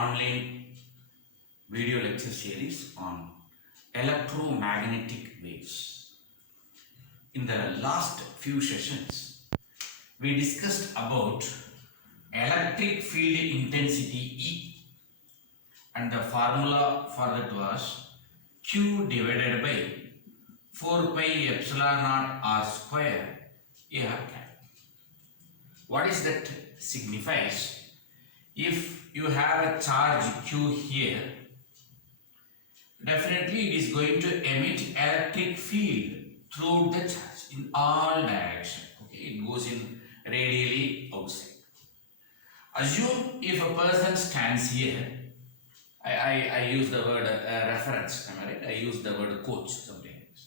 online video lecture series on electromagnetic waves. In the last few sessions, we discussed about electric field intensity E, and the formula for that was Q divided by 4 pi epsilon naught R square A R cap. What is that signifies? If you have a charge Q here, definitely it is going to emit electric field through the charge in all directions. Okay, it goes in radially outside. Assume if a person stands here, I use the word reference, am I right? I use the word coach sometimes.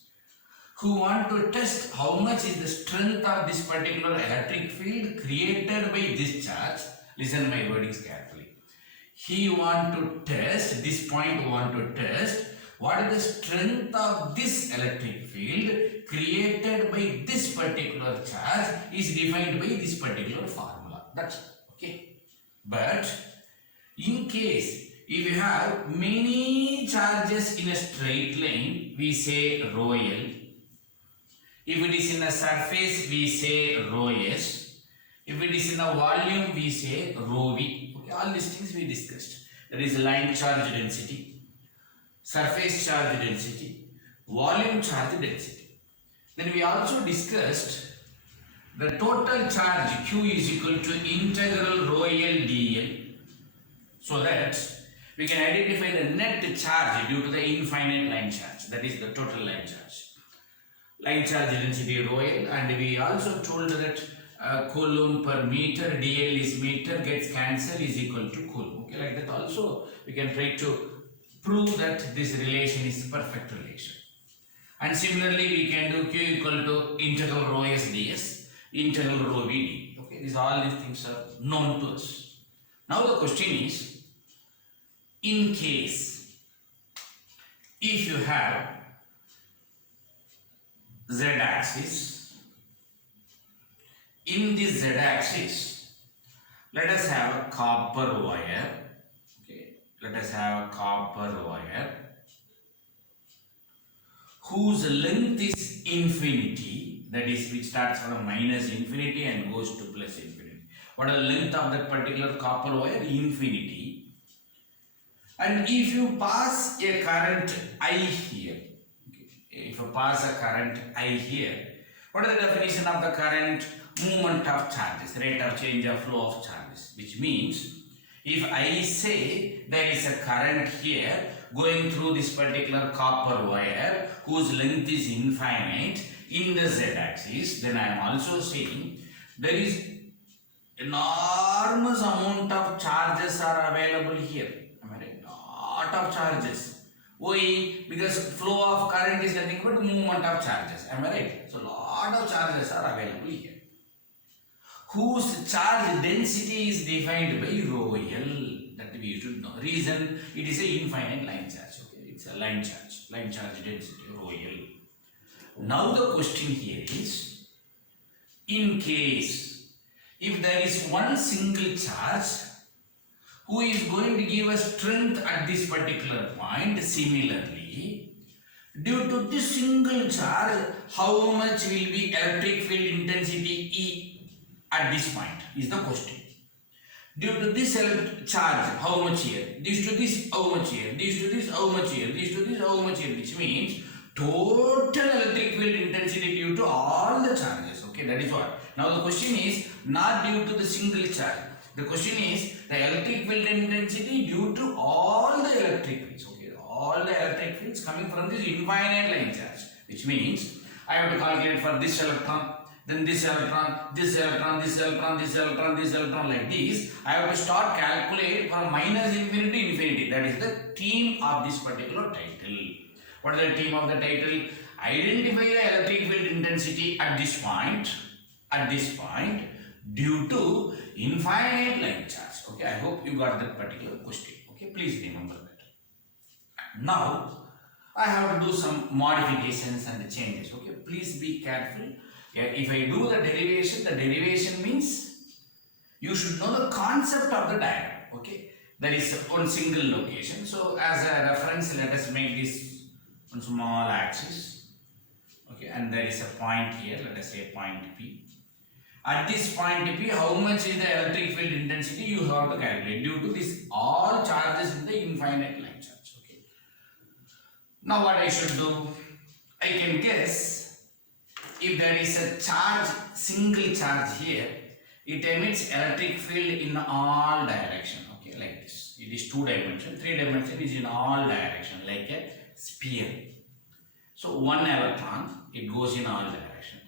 Who want to test how much is the strength of this particular electric field created by this charge. Listen my wordings carefully. He want to test, this point want to test what is the strength of this electric field created by this particular charge is defined by this particular formula. That's okay. But in case if you have many charges in a straight line, we say rho L. If it is in a surface, we say rho S. If it is in a volume, we say rho V. Okay, all these things we discussed. There is line charge density, surface charge density, volume charge density. Then we also discussed the total charge Q is equal to integral rho L dl, so that we can identify the net charge due to the infinite line charge. That is the total line charge. Line charge density rho L, and we also told that coulomb per meter, dl is meter, gets cancelled, is equal to coulomb. Okay, like that also we can try to prove that this relation is perfect relation. And similarly we can do Q equal to integral rho S ds, integral rho V d. Okay, these all these things are known to us. Now the question is, in case if you have z axis, in this z axis, let us have a copper wire. Okay, let us have a copper wire whose length is infinity, that is, which starts from minus infinity and goes to plus infinity. What is the length of that particular copper wire? Infinity. And if you pass a current I here, okay, if you pass a current I here, what is the definition of the current? Movement of charges, rate of change of flow of charges, which means if I say there is a current here going through this particular copper wire whose length is infinite in the z-axis, then I am also saying there is enormous amount of charges are available here. Am I right? Lot of charges. Why? Because flow of current is nothing but movement of charges. Am I right? So lot of charges are available here, whose charge density is defined by rho L. That we should know. Reason, it is a infinite line charge. Okay, it's a line charge density rho L. Now the question here is, in case if there is one single charge who is going to give a strength at this particular point, similarly, due to this single charge, how much will be electric field intensity E at this point is the question. Due to this charge, how much here? This to this, how much here? This to this, how much here? This to this, how much here? Which means total electric field intensity due to all the charges. Okay, that is what. Now the question is not due to the single charge. The question is the electric field intensity due to all the electric fields. Okay, all the electric fields coming from this infinite line charge. Which means I have to calculate for this electron, then this electron, this electron, this electron, this electron, this electron, like this. I have to start calculate from minus infinity to infinity. That is the theme of this particular title. What is the theme of the title? Identify the electric field intensity at this point due to infinite line charge. Okay, I hope you got that particular question. Okay, please remember that. Now I have to do some modifications and changes. Okay, please be careful. If I do the derivation means you should know the concept of the diagram. Okay, there is one single location. So as a reference, let us make this one small axis. Okay, and there is a point here, let us say point P. At this point P, how much is the electric field intensity you have to calculate due to this all charges in the infinite line charge. Okay. Now what I should do? I can guess if there is a charge, single charge here, it emits electric field in all direction. Okay, like this. It is 2 dimension, 3 dimension is in all direction, like a sphere. So one electron, it goes in all direction.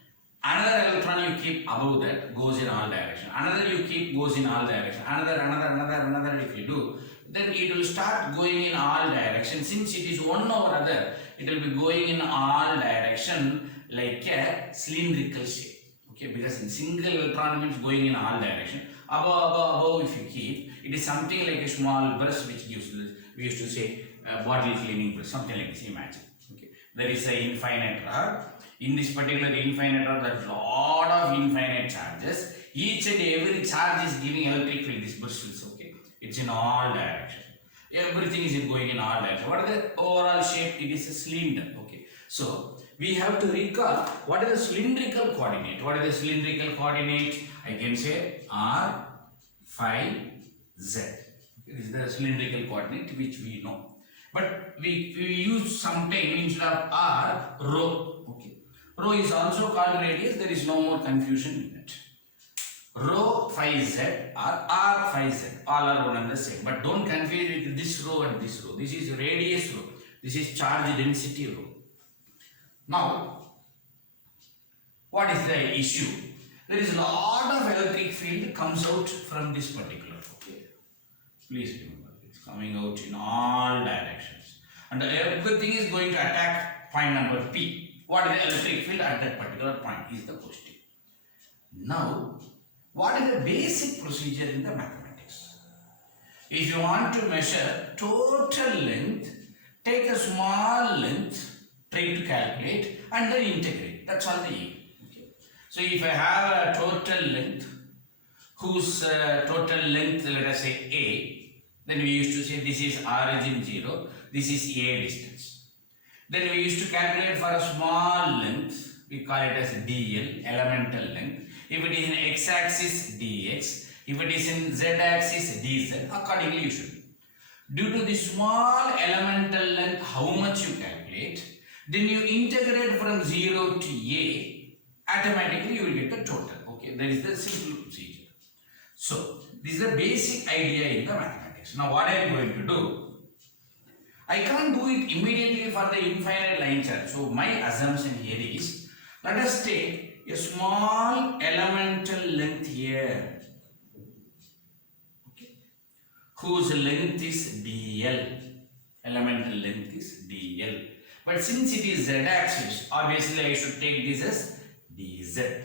Another electron you keep above that goes in all direction. Another you keep goes in all direction. Another if you do, then it will start going in all direction. Since it is one over other, it will be going in all direction like a cylindrical shape. Okay, because in single electron means going in all direction. Above if you keep, it is something like a small brush which gives, we used to say bottle cleaning brush, something like this, imagine. Okay, there is an infinite rod. In this particular infinite rod, there is a lot of infinite charges. Each and every charge is giving electric field, this bristles, okay. It's in all direction. Everything is going in all direction. What is the overall shape? It is a cylinder, okay. So, we have to recall what is the cylindrical coordinate. What is the cylindrical coordinate? I can say R, phi, Z. This is the cylindrical coordinate which we know. But we use sometimes instead of R, rho. Okay. Rho is also called radius. There is no more confusion in it. Rho phi Z or R phi Z. All are one and the same. But don't confuse it with this rho and this rho. This is radius rho. This is charge density rho. Now, what is the issue? There is a lot of electric field comes out from this particular. Okay. Please remember, it's coming out in all directions. And everything is going to attack point number P. What is the electric field at that particular point is the question. Now, what is the basic procedure in the mathematics? If you want to measure total length, take a small length, try to calculate and then integrate. That's all the aim. Okay. So if I have a total length, whose total length, let us say A, then we used to say this is origin 0, this is A distance. Then we used to calculate for a small length, we call it as dl, elemental length. If it is in x-axis dx, if it is in z-axis dz, accordingly you should. Due to the small elemental length, how much you calculate, then you integrate from 0 to A, automatically you will get the total. Okay, that is the simple procedure. So, this is the basic idea in the mathematics. Now, what I am going to do, I can't do it immediately for the infinite line charge. So, my assumption here is, let us take a small elemental length here, okay, whose length is dl. Elemental length is dl. But since it is z-axis, obviously I should take this as dz.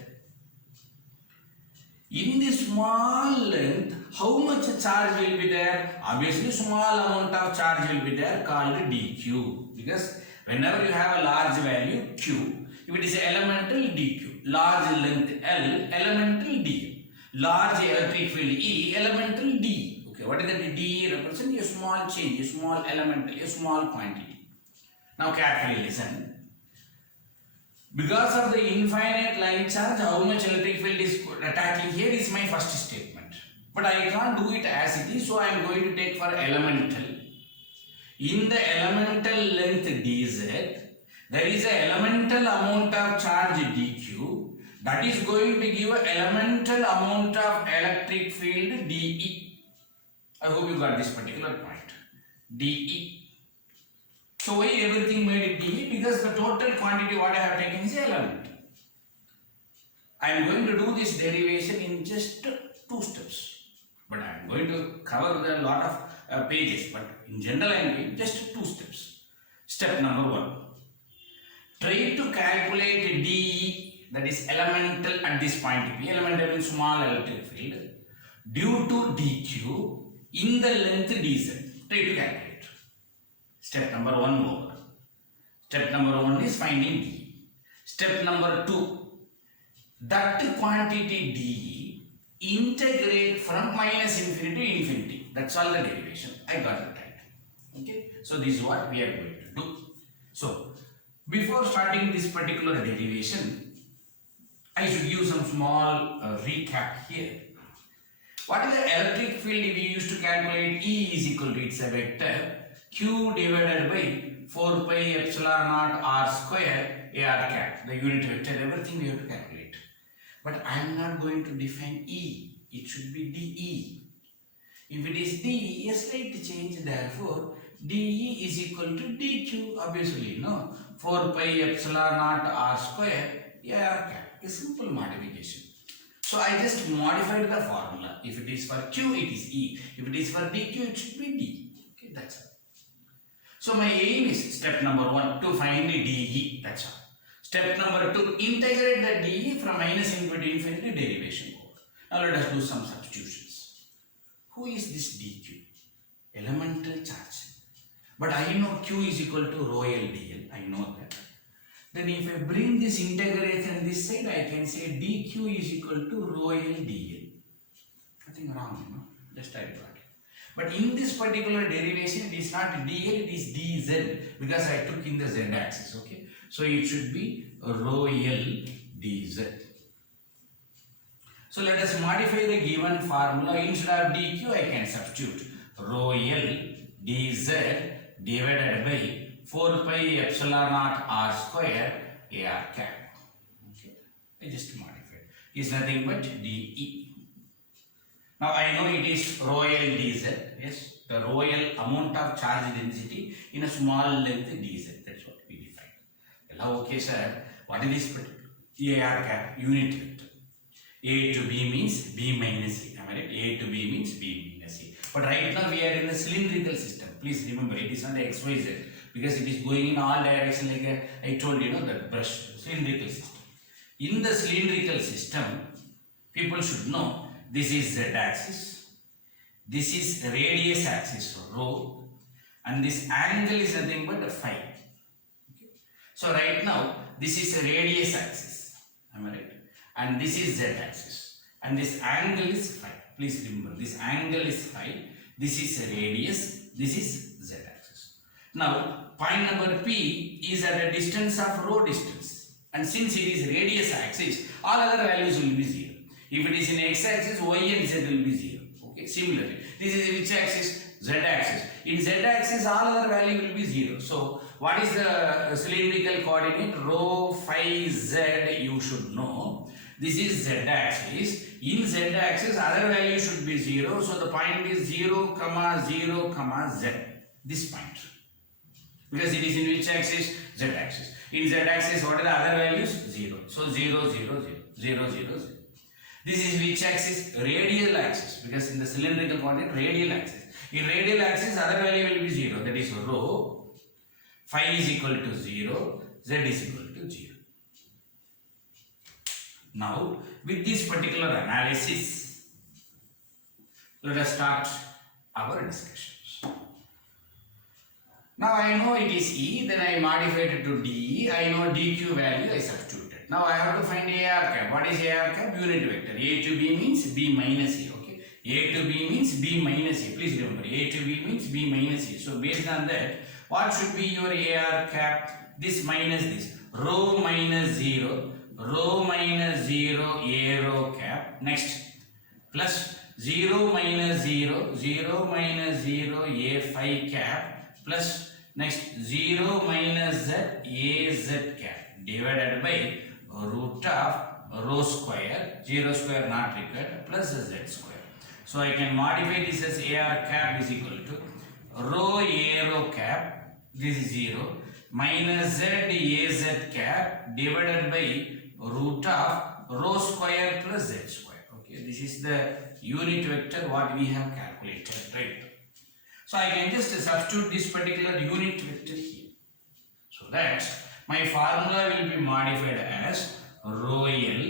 In this small length, how much charge will be there? Obviously, small amount of charge will be there called dq. Because whenever you have a large value q, if it is elemental dq, large length L, elemental d, large electric field E, elemental d. Okay, what is that? D represent a small change, a small elemental, a small quantity. Now carefully listen. Because of the infinite line charge, how much electric field is attacking here is my first statement. But I can't do it as it is, so I am going to take for elemental. In the elemental length dz, there is an elemental amount of charge dq that is going to give an elemental amount of electric field de. I hope you got this particular point. De. So why everything made it dE? Because the total quantity what I have taken is element. I am going to do this derivation in just 2 steps. But I am going to cover a lot of pages. But in general I am doing just 2 steps. Step number 1. Try to calculate dE, that is elemental at this point P. Elemental means small electric field due to dq in the length dz. Try to calculate. Step number 1 over. Step number 1 is finding d. Step number 2, that quantity d integrate from minus infinity to infinity. That's all the derivation. I got it right. Okay. So this is what we are going to do. So before starting this particular derivation, I should give some small recap here. What is the electric field we used to calculate? E is equal to, it's a vector, Q divided by 4 pi epsilon naught r square AR cap. The unit vector, everything we have to calculate. But I am not going to define E. It should be dE. If it is dE, a slight change, therefore dE is equal to dQ. Obviously, no. 4 pi epsilon naught r square AR cap. A simple modification. So I just modified the formula. If it is for Q, it is E. If it is for dQ, it should be D. Okay, that's all. So my aim is step number 1 to find the dE. That's all. Step number 2, integrate the dE from minus infinity to infinity derivation. Now let us do some substitutions. Who is this dQ? Elemental charge. But I know Q is equal to rho L dl. I know that. Then if I bring this integration this side, I can say dQ is equal to rho L dl. Nothing wrong, you know. Just I got it. But in this particular derivation, it is not dl, it is dz because I took in the z axis. Okay. So it should be rho L dz. So let us modify the given formula. Instead of dq, I can substitute rho L dz divided by 4 pi epsilon naught r square AR cap. Okay. I just modified. It's nothing but dE. Now I know it is rho L dz. Yes, the rho L amount of charge density in a small length dz. That's what we defined. Now, okay, sir. What is this particular AR cap? Unit vector. A to B means B minus A. Am I right? A to B means B minus A. But right now we are in the cylindrical system. Please remember, it is not XYZ because it is going in all directions like I told you, the brush cylindrical system. In the cylindrical system, people should know this is Z axis, this is radius axis rho, and this angle is nothing but phi. Okay. So right now this is radius axis. Am I right? And this is Z axis, and this angle is phi. Please remember, this angle is phi, this is radius, this is Z axis. Now, point number P is at a distance of rho distance, and since it is radius axis, all other values will be 0. If it is in x axis, y and z will be 0. Okay, similarly, this is which axis? Z axis. In z axis, all other value will be 0. So, what is the cylindrical coordinate? Rho phi z, you should know. This is z axis. In z axis, other value should be 0. So, the point is 0, 0, z. This point. Because it is in which axis? Z axis. In z axis, what are the other values? 0. So, 0, 0, 0, 0, 0, 0. This is which axis? Radial axis. Because in the cylindrical coordinate, radial axis. In radial axis, other value will be 0. That is rho. Phi is equal to 0. Z is equal to 0. Now, with this particular analysis, let us start our discussions. Now, I know it is E, then I modified it to DE. I know DQ value, I substituted. Now, I have to find AR cap. What is AR cap? Unit vector. A to B means B minus A. Okay. A to B means B minus A. Please remember, A to B means B minus A. So, based on that, what should be your AR cap? This minus this. Rho minus 0. Rho minus 0 A rho cap. Next, plus 0 minus 0. 0 minus 0 A phi cap. Plus next 0 minus z A z cap divided by root of rho square, 0 square not required, plus z square. So I can modify this as AR cap is equal to rho A rho cap, this is 0, minus z A z cap divided by root of rho square plus z square. Okay, this is the unit vector what we have calculated, right? So I can just substitute this particular unit vector here. So that my formula will be modified as rho L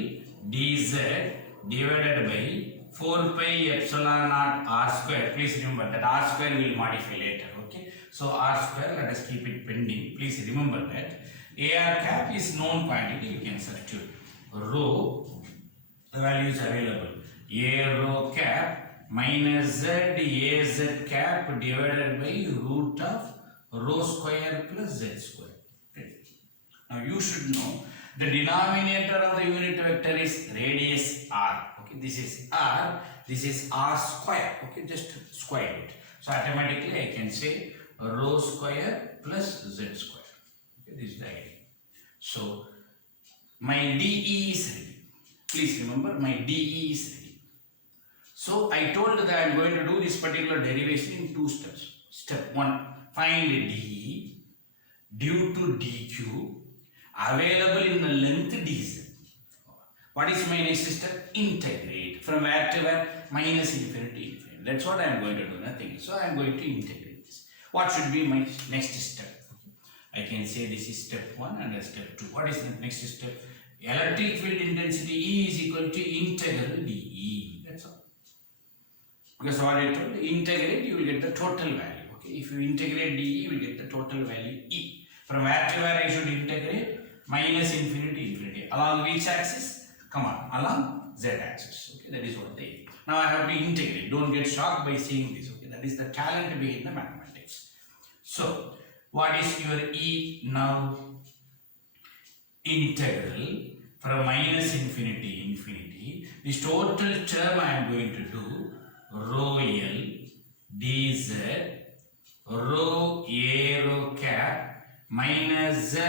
dz divided by 4 pi epsilon naught r square. Please remember that r square will modify later. Okay. So r square, let us keep it pending. Please remember that AR cap is known quantity. You can substitute rho, the value is available. A rho cap minus z az cap divided by root of rho square plus z square. Okay. Now you should know the denominator of the unit vector is radius r. Okay, this is r, this is r square. Okay, just square it. So automatically I can say rho square plus z square. Okay, this is the idea. So my DE is ready. Please remember my DE is ready. So I told that I am going to do this particular derivation in 2 steps. Step 1, find DE due to DQ available in the length dz. What is my next step? Integrate from where to where? Minus infinity to infinity. That's what I am going to do, nothing. So I am going to integrate this. What should be my next step? I can say this is step 1 and step 2. What is the next step? Electric field intensity E is equal to integral dE. That's all. Because what I told, integrate, you will get the total value. Okay, if you integrate dE, you will get the total value E. From where to where I should integrate? Minus infinity to infinity. Along which axis? Come on, along z axis. Okay, that is what they. Now I have to integrate. Don't get shocked by seeing this. Okay, that is the talent behind the mathematics. So, what is your E now? Integral from minus infinity infinity. This total term I am going to do rho L dz rho a rho cap minus z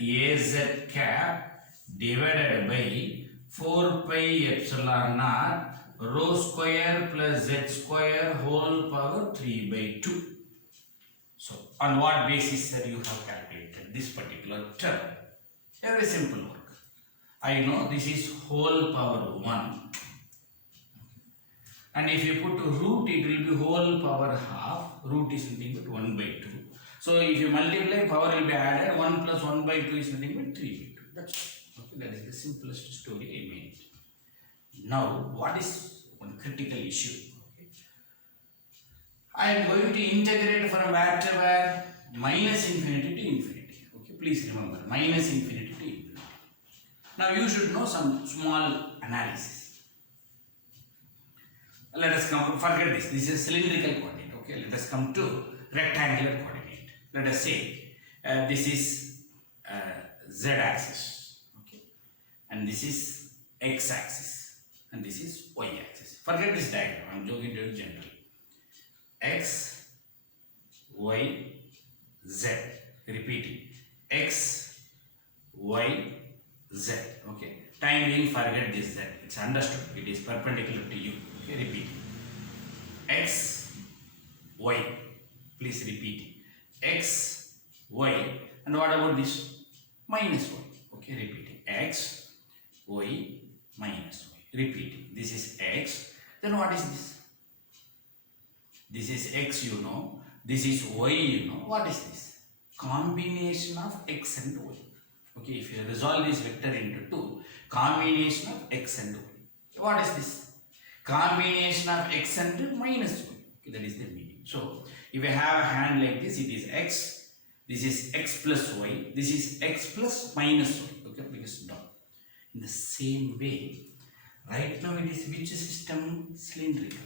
az cap divided by 4 pi epsilon naught rho square plus z square whole power 3 by 2. So, on what basis that you have calculated this particular term? Very simple work. I know this is whole power 1. And if you put root, it will be whole power half. Root is nothing but 1 by 2. So if you multiply, power will be added. 1 plus 1 by 2 is nothing but 3 by 2. That's okay. That is the simplest story I made. Now, what is one critical issue? Okay. I am going to integrate from where to where? Minus infinity to infinity. Okay, please remember minus infinity to infinity. Now you should know some small analysis. Let us come, forget this. This is cylindrical coordinate. Okay, let us come to rectangular coordinate. Let us say this is z axis. Okay, and this is x axis, and this is y axis. Forget this diagram. I am joking to you generally. X, y, z. Repeating. X, y, z. Okay. Time being, forget this z. It's understood. It is perpendicular to you. Okay, repeat. X, y. Please repeat. X, y. And what about this? Minus y. Okay, repeating. X, y, minus y. Repeating. This is x. Then what is this? This is x, you know. This is y, you know. What is this? Combination of x and y. Okay, if you resolve this vector into 2, combination of x and y. What is this? Combination of x and minus y. Okay, that is the meaning. So, if I have a hand like this, it is x. This is x plus y. This is x plus minus y. Okay, because dot. In the same way, right now it is which system? Cylindrical.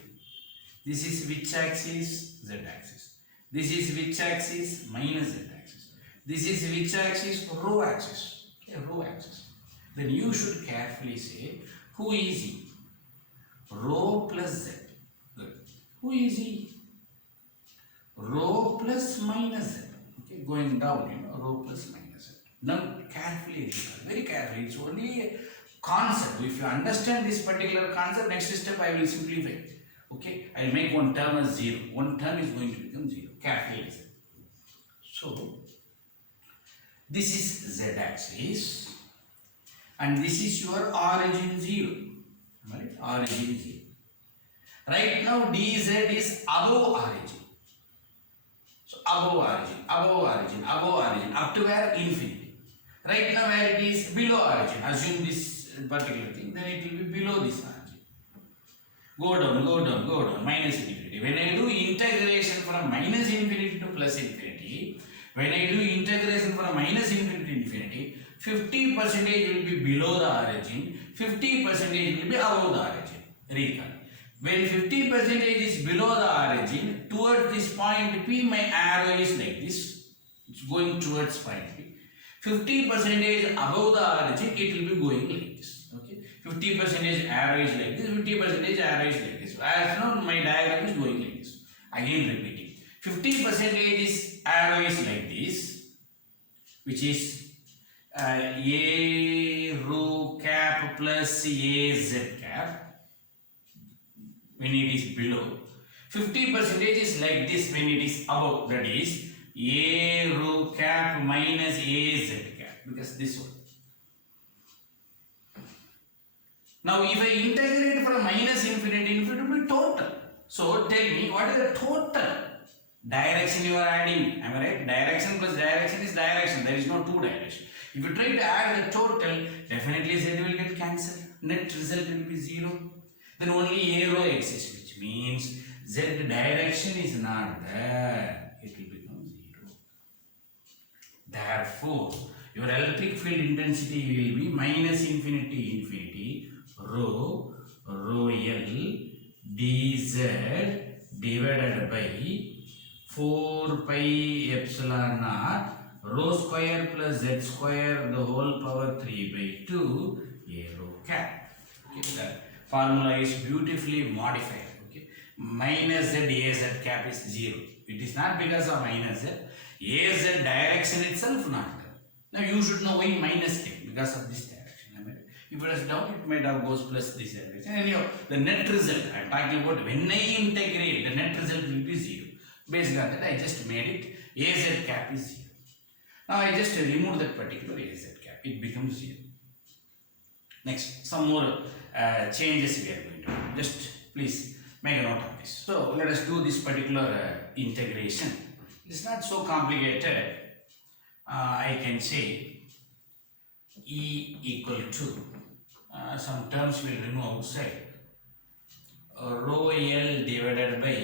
This is which axis? Z axis. This is which axis? Minus z axis. This is which axis? Rho axis. Okay, rho axis. Then you should carefully say, who is he? Rho plus z. Good. Who is he? Rho plus minus z. Okay, going down, you know, rho plus minus z. Now, carefully, very carefully. It's only a concept. If you understand this particular concept, next step I will simplify. Okay, I will make one term as 0. One term is going to become 0. Carefully listen. So, this is z axis, and this is your origin 0. Right? Origin 0. Right now, dz is above origin. So, above origin, above origin, above origin, up to where? Infinity. Right now, where it is below origin. Assume this particular thing, then it will be below this origin. Go down, go down, go down, minus infinity. When I do integration from minus infinity to plus infinity, when I do integration from minus infinity to infinity, 50% will be below the origin, 50% will be above the origin. Recall. When 50 percentage is below the origin, towards this point P, my arrow is like this. It's going towards point P. 50 percentage above the origin, it will be going like this. Okay. 50 percentage arrow is like this. 50 percentage arrow is like this. As now my diagram is going like this. Again repeating. 50 percentage is arrow is like this, which is A rho cap plus A z cap. When it is below, 50 percentage is like this when it is above, that is A rho cap minus A z cap, because this one. Now if I integrate from minus infinity, infinity will be total. So tell me, what is the total direction you are adding? Am I right? Direction plus direction is direction. There is no two direction. If you try to add the total, definitely z will get cancelled. Net result will be 0. Then only a row exists, which means z direction is not there. It will become 0. Therefore, your electric field intensity will be minus infinity infinity rho L dz divided by 4 pi epsilon naught rho square plus z square the whole power 3 by 2 a rho cap. Okay, that formula is beautifully modified. Okay, minus z az cap is 0. It is not because of minus z. Az direction itself not there. Now you should know why minus thing, because of this direction. I mean, if it is down, it might have goes plus this direction. Anyhow, the net result I am talking about, when I integrate, the net result will be 0. Based on that, I just made it az cap is 0. Now I just remove that particular az cap. It becomes 0. Next, some more changes we are going to do. Just please make a note of this. So let us do this particular integration. It's not so complicated. I can say E equal to some terms will remove outside. Rho L divided by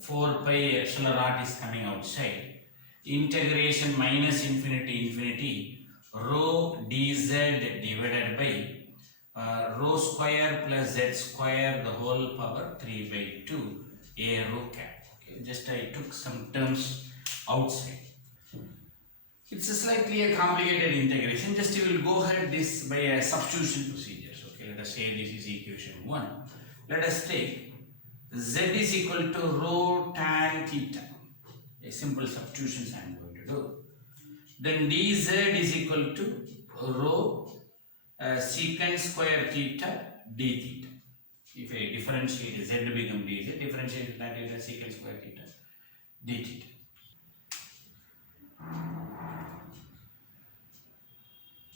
4 pi epsilon naught is coming outside. Integration minus infinity rho dz divided by rho square plus z square the whole power 3 by 2 a rho cap. Okay, just I took some terms outside. It's a slightly a complicated integration. Just you will go ahead this by a substitution procedures. Okay, let us say this is equation 1. Let us take z is equal to rho tan theta. A simple substitutions I am going to do. Then dz is equal to rho secant square theta d theta. If I differentiate z become dz, differentiate that is secant square theta d theta.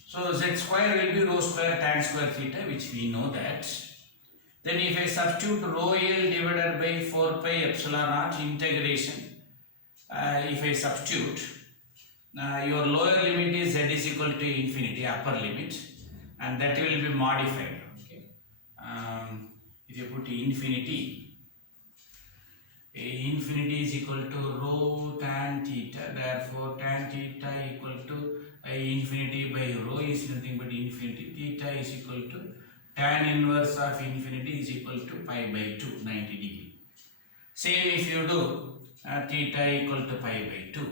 So z square will be rho square tan square theta, which we know that. Then if I substitute rho L divided by 4 pi epsilon naught integration, if I substitute, your lower limit is z is equal to infinity, upper limit, and that will be modified. Okay. If you put infinity is equal to rho tan theta, therefore tan theta equal to infinity by rho is nothing but infinity. Theta is equal to tan inverse of infinity is equal to pi by 2, 90 degree. Same if you do theta equal to pi by 2.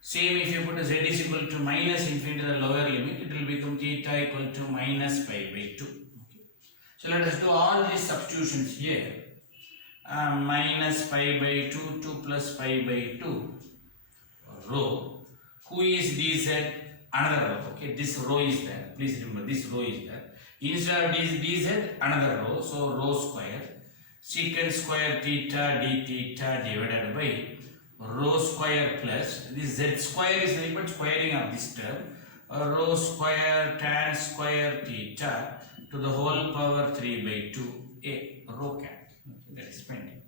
Same if you put z is equal to minus infinity, the lower limit, it will become theta equal to minus pi by 2. Okay. So let us do all these substitutions here. Minus pi by 2, 2 plus pi by 2 rho. Who is dz? Another rho. Okay, this rho is there. Please remember, this rho is there. Instead of dz, another rho. So rho square secant square theta d theta divided by rho square plus this z square is nothing but squaring of this term, rho square tan square theta to the whole power 3 by 2 a rho cap. Okay, that is pending.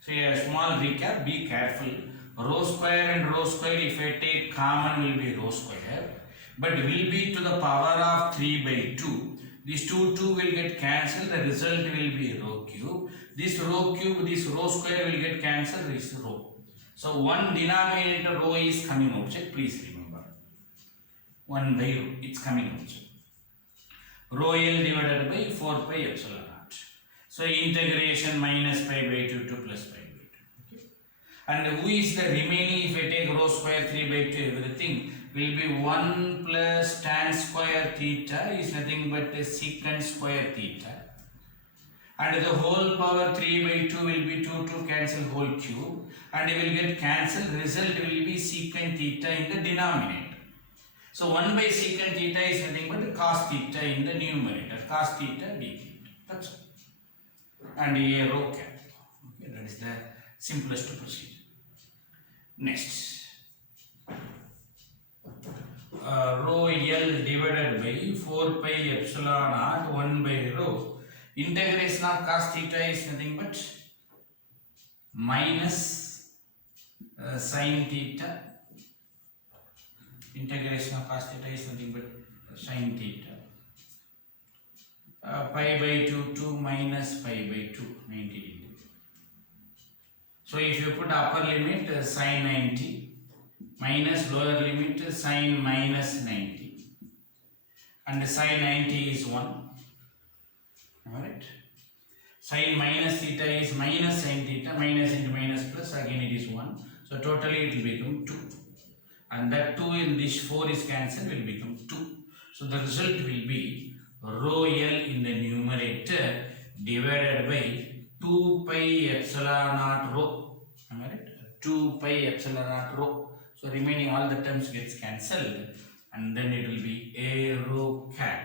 So a small recap, be careful. Rho square and rho square, if I take common, will be rho square, but will be to the power of 3 by 2. These two will get cancelled, the result will be rho cube. This rho cube, this rho square will get cancelled, this rho. So one denominator rho is coming outside, please remember. 1 by rho, it's coming outside. Rho L divided by 4 pi epsilon naught. So integration minus pi by 2 to plus pi by 2. Okay. And who is the remaining? If I take rho square 3 by 2, everything will be 1 plus tan square theta is nothing but a secant square theta. And the whole power 3 by 2 will be 2 to cancel whole cube. And you will get cancel. Result will be secant theta in the denominator. So 1 by secant theta is nothing but cos theta in the numerator. Cos theta d theta. That's all. And a rho cap. Okay, that is the simplest procedure. Next. Rho L divided by 4 pi epsilon naught 1 by rho. Integration of cos theta is nothing but minus sin theta. Integration of cos theta is nothing but sin theta. Pi by 2 to minus pi by 2, 90 degree. So if you put upper limit sin 90 minus lower limit sin minus 90, and sin 90 is 1. Alright. Sin minus theta is minus sin theta, minus into minus plus, again it is 1. So totally it will become 2. And that 2 in this 4 is cancelled, will become 2. So the result will be rho L in the numerator divided by 2 pi epsilon naught rho. Am I right? 2 pi epsilon naught rho. So remaining all the terms gets cancelled, and then it will be a rho cap.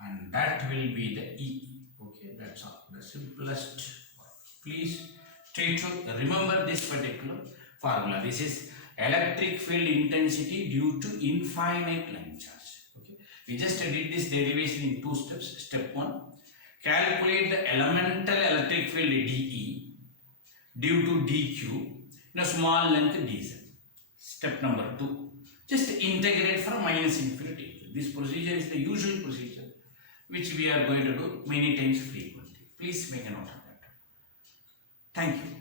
And that will be the E. Okay, that's all. The simplest one. Please stay tuned. Remember this particular formula. This is electric field intensity due to infinite line charge. Okay, we just did this derivation in 2 steps. Step 1, calculate the elemental electric field dE due to dq in a small length dz. Step number 2, just integrate from minus infinity. This procedure is the usual procedure which we are going to do many times frequently. Please make a note of that. Thank you.